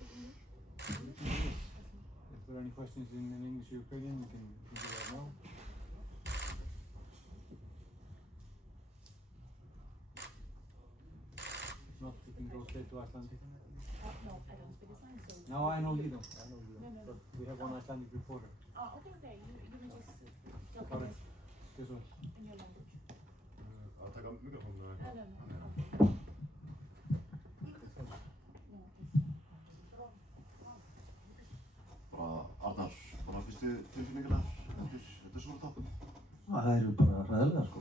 speak English? If there are any questions in English or Ukrainian, you can do that now. If not, you can go straight to Icelandic. No, I don't speak Icelandic, so... No, I know you don't. No. But we have one Icelandic reporter. Oh, okay. You can just talk Sorry. This one. in your language. Að taka mikrofónu eða eitthvað? Arnar, bara fyrstu tilfinningarnar eftir svona tákum? Það eru bara hræðilega sko.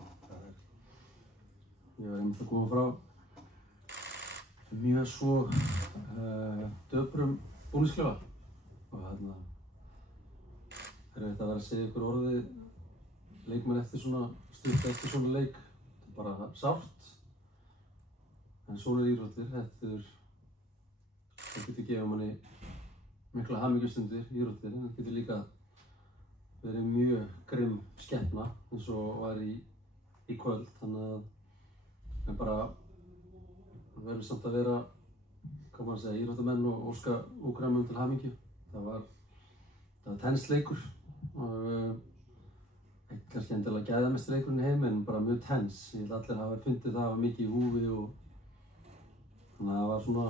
Ég var einmitt að koma frá mjög svo döprum búningsklefa og þarna er þetta að vera að segja ykkur orðið leikmenn eftir svona stutt eftir svona leik. Þetta er bara sárt en svona íþróttir, þetta getur gefið manni mikla hamingjustundir íþróttir en þetta getur líka verið mjög grimm skepna eins og var í kvöld, þannig að það bara verður samt að vera, hvað maður að segja, íþróttamenn og óska Úkraínumönnum til hamingju. Það var tensleikur og ekki kannski endilega gæðamesti leikurinn í heimi en bara mjög tens. Ég held allir hafa fundið það var mikið í húfi og þannig að það var svona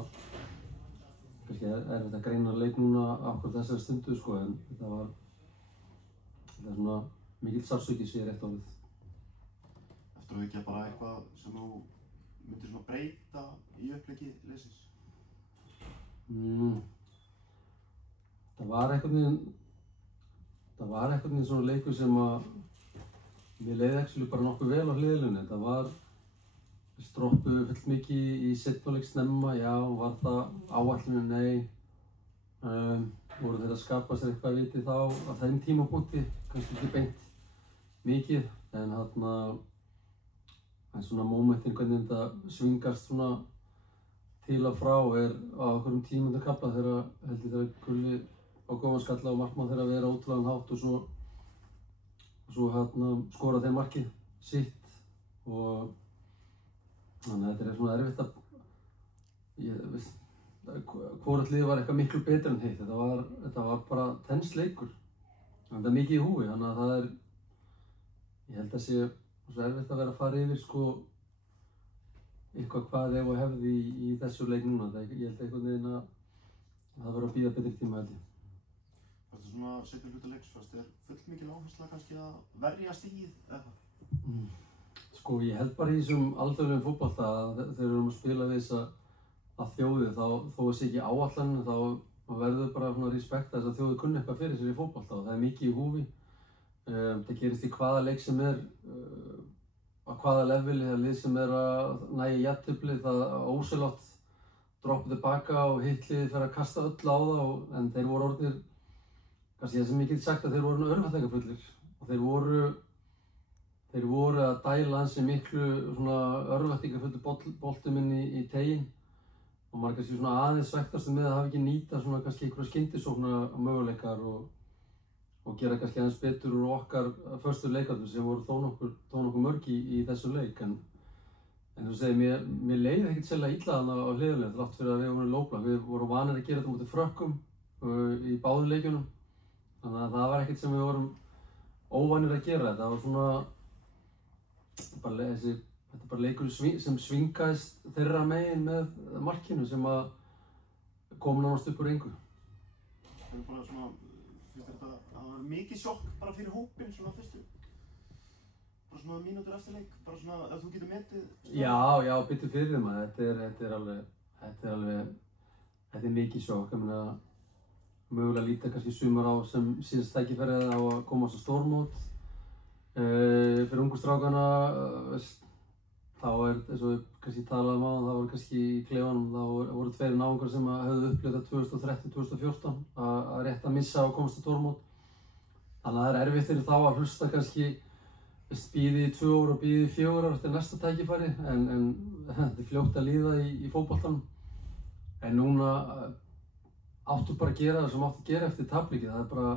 kannski erfitt að greina leik núna akkurat þessari stundu sko en þetta var svona mikill sársauki sé rétt orðið. Eftir að ekki bara eitthvað sem þú myndir svona breyta í uppleggi liðsins? Það var einhvern veginn svona leikur sem að mér leiði actually bara nokkuð vel á hliðlunni. Það var stroppuðu fullt mikið í seinni snemma, já, var það áætlunin? Nei. Voru þeir að skapa sér eitthvað viti þá á þeim tímapunkti, kannski ekki beint mikið, en svona mómentin hvernig þetta svingast svona til og frá er á okkurum tímundum kafla þegar heldur þeirra Gulli á góðan skalla og markmann þeirra vera ótrúlegan hátt og svo skora þeir markið sitt og þannig að þetta er svona erfitt að hvort liðið var eitthvað miklu betra en hitt. Þetta var bara tensleikur. Þetta er mikið í húfi, þannig að það er, ég held að sé svo erfitt að vera að fara yfir sko eitthvað hvað ef og hefði í þessu leik núna. Ég held einhvern veginn að það verður að bíða betri tíma held ég. Fannst þú svona seinni hluta leiks, fannst þér fullmikil áhersla kannski að verja stigið eða? Sko ég held bara í þessum alþjóðlegum fótbolta að þegar við erum að spila við þessa þjóði þó að sé ekki áætlanir þá verður bara svona respekt að þess að þjóði kunni eitthvað fyrir sér í fótbolta og það er mikið í húfi. Það gerist í hvaða leik sem er, á hvaða leveli, það lið sem er að næja jafntefli, það ósjálfrátt droppa tilbaka og hitt liðið fer að kasta öll á það en þeir voru orðnir, kannski það sem ég get sagt að þeir voru örvæntingarfullir og þeir voru að dæla ansi miklu svona örvæntingarfullu boltum inn í teginn og maður kannski svona aðeins svektastu með að hafa ekki nýta svona kannski einhverja skyndisókna möguleikar og gera kannski aðeins betur úr okkar förstu leikardum sem voru þó nokkuð mörg í þessu leik en þú segir, mér leiði ekkert sérlega illa þarna á hliðarlega þrátt fyrir að við vorum lópla. Við vorum vanir að gera þetta mútið Frökkum í báðum leikjunum þannig að það var ekkert sem við vorum óvanir að gera. Þetta var svona þetta er bara leikur sem svingaðist þeirra megin með markinu sem að kom nánast upp úr engu. Það er bara svona, finnst þér þetta að það var mikið sjokk bara fyrir hópinn svona fyrstu? Bara svona mínútur eftir leik, bara svona að þú getur metið? Já, byttu fyrir þeim að þetta er mikið sjokk. Ég meina, mögulega líta kannski sumar á sem síðast tækifærið á að koma á svo stórmót. Fyrir ungu strákana, þá eins og við kannski talaðum á, það voru kannski í klefanum, þá voru tveir náungar sem höfðu upplifað 2013-2014 að rétt að missa og komast á stórmót. Þannig að það er erfitt fyrir þá að hlusta kannski bíði í 2 ár og bíði í 4 ár eftir næsta tækifæri en þetta er fljótt að líða í fótboltanum. En núna áttu bara að gera það sem áttu að gera eftir tapleikið. Það er bara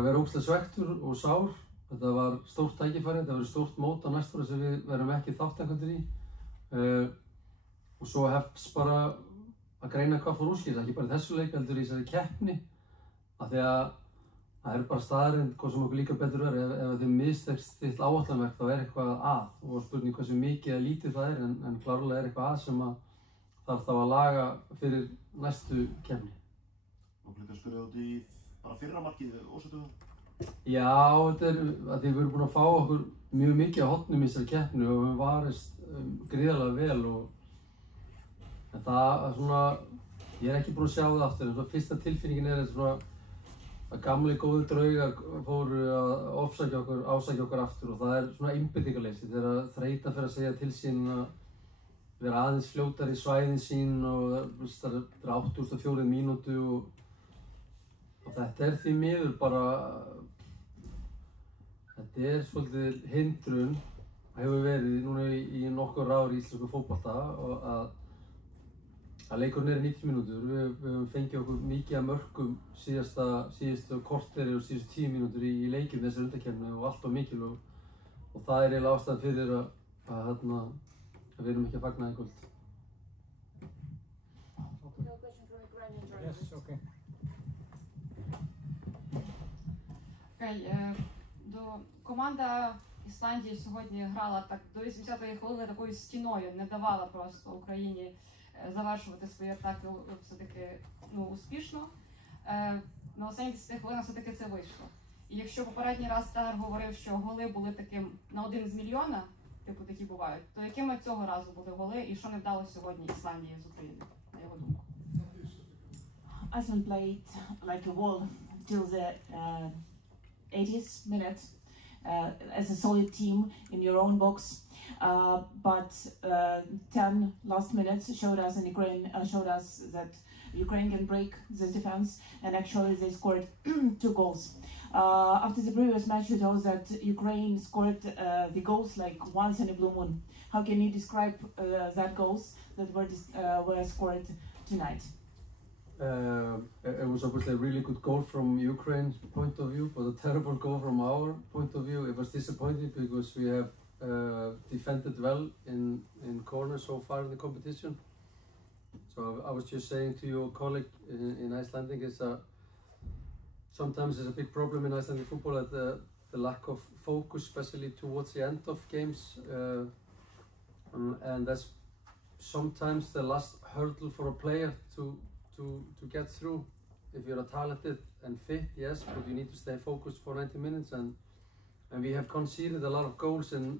að vera ógeðslega svekktur og sár. Þetta var stórt tækifæri, þetta verður stórt mót á næsta ári sem við verðum ekki þátttakendur í. Og svo hefst bara að greina hvað fór úrskýrt, ekki bara í þessu leik heldur í þessari keppni, af því að það bara staðarind hvað sem okkur líka betur verður. Ef þið mistekst þitt áætlanverk þá eitthvað að og spurning hversu mikið eða lítið það en klárlega eitthvað að sem að þarf þá að laga fyrir næstu keppni. Og líka að spyrja út í bara fyrra markið, ósættu það? Já, þetta að við erum búin að fá okkur mjög mikið á hotnum í þessari keppni og við höfum varist gríðarlega vel en það er svona, ég ekki búin að sjá það aftur en svo fyrsta tilfinningin þetta svona að gamli góðu draugar fóru að ásækja okkur aftur og það svona einbeitingarleysi þegar þreytan fer að segja til sín að vera aðeins fljótar í svæðin sín og það er 84 mínútu og þetta því miður bara þetta svolítið hindrun hefur verið núna í nokkur ár í íslensku fótbolta og að leikurinn er 90 mínútur. Við höfum fengið okkur mikið af mörkum síðustu korteri og síðustu 10 mínútur í leikjum þessari undankeppni og allt of mikil og það er eiginlega ástæðan fyrir að við erum ekki að fagna í kvöld. No question from Ukrainian journalist. Yes, okay. Команда Ісландії сьогодні грала так до 80-ї хвилини такою стіною, не давала просто Україні завершувати свої атаки все-таки успішно. На останні 10 хвилин все-таки це вийшло. І якщо попередній раз тренер говорив, що голи були таким на 1 з мільйона, типу такі бувають, то якими цього разу були голи і що не вдалося сьогодні Ісландії з України, на його думку? Iceland played like a wall till the 80th minute as a solid team in your own box, but 10 last minutes showed us that Ukraine can break this defense, and actually they scored 2 goals. After the previous match, we told that Ukraine scored the goals like once in a blue moon. How can you describe that goals that were scored tonight? It was obviously a really good goal from Ukraine's point of view, but a terrible goal from our point of view. It was disappointing because we have defended well in corners so far in the competition. So I was just saying to your colleague in Icelandic is that sometimes there's a big problem in Icelandic football at the lack of focus, especially towards the end of games, and that's sometimes the last hurdle for a player to get through. If you're talented and fit, yes, but you need to stay focused for 90 minutes, and we have conceded a lot of goals in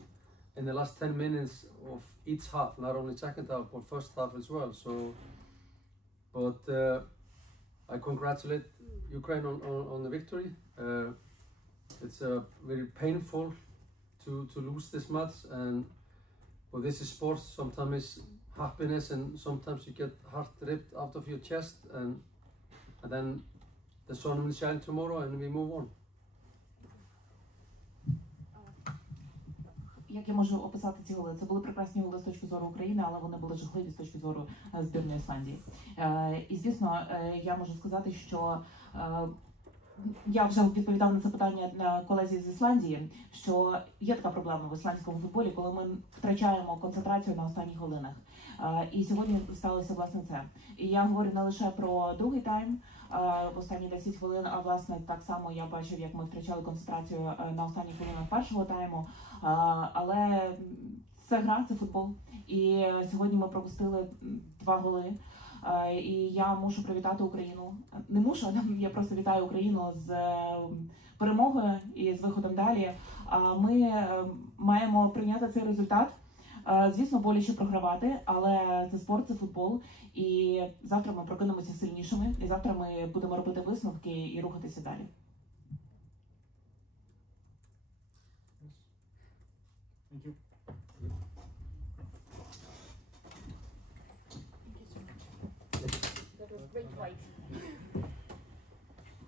the last 10 minutes of each half, not only second half but first half as well. So, but I congratulate Ukraine on the victory. It's very painful to lose this match, but this is sports. Sometimes it's happiness and sometimes you get heart ripped out of your chest, and then the sun will shine tomorrow and we move on. Як я можу описати ці голи? Це були прекрасні голи з точки зору України, але вони були жахливі з точки зору збірної Ісландії. І звісно, я можу сказати, що я вже відповідав на це питання на колезі з Ісландії, що є така проблема в ісландському футболі, коли ми втрачаємо концентрацію на останніх хвилинах. І сьогодні сталося власне це. І я говорю не лише про другий тайм, в останні 10 хвилин, а власне так само я бачив, як ми втрачали концентрацію на останніх хвилинах першого тайму. Але це гра, це футбол. І сьогодні ми пропустили 2 голи. І я мушу привітати Україну. Не мушу, я просто вітаю Україну з перемогою і з виходом далі. Ми маємо прийняти цей результат. Звісно, боляче програвати, але це спорт, це футбол. І завтра ми прокинемося сильнішими. І завтра ми будемо робити висновки і рухатися далі. Thank you. That was great fight.